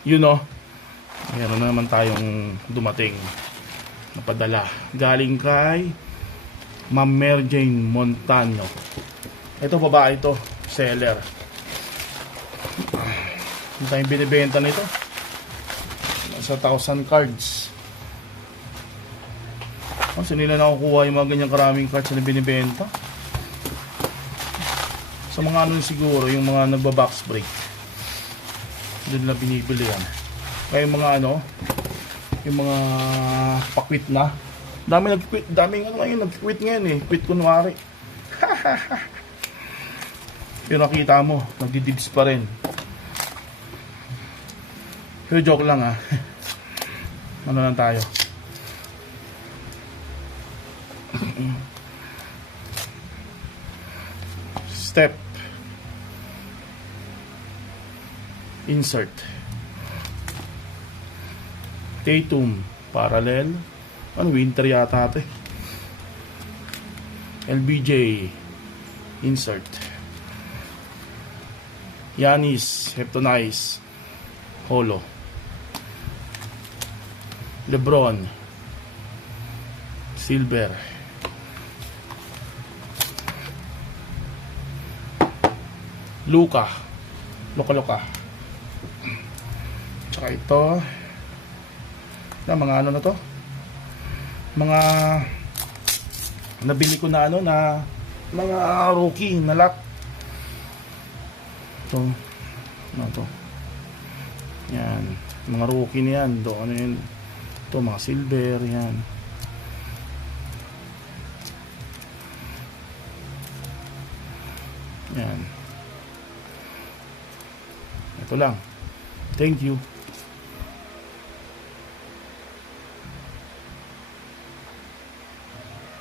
You know, meron na naman tayong dumating na padala. Galing kay Ma'am Mary Jane Montano. Ito, babae ito. Seller. Hindi tayong binibenta nito. Nasa 1,000 cards. Kasi nila nakukuha yung mga ganyang karaming cards na binibenta. Sa mga ano siguro, yung mga nagba-box break. Doon na binibili yan. Kaya yung mga ano, yung mga pa-quit na. Daming ano ngayon, nag-quit ngayon eh. Quit kunwari. Pero nakita mo, nagdi-dids pa rin. Pero joke lang ah. Ano lang tayo. Step. Insert. Tatum. Parallel. Ano, winter yata ito eh. LBJ. Insert. Yanis. Heptonize. Holo. Lebron. Silver. Luka. Loka. Tsaka ito. Mga ano na to? Mga nabili ko na ano na mga rookie na lot. Ito. Ano to? Yan. Mga rookie na yan. Do, ano yun? Ito, mga silver. Yan. Yan. Ito lang. Thank you.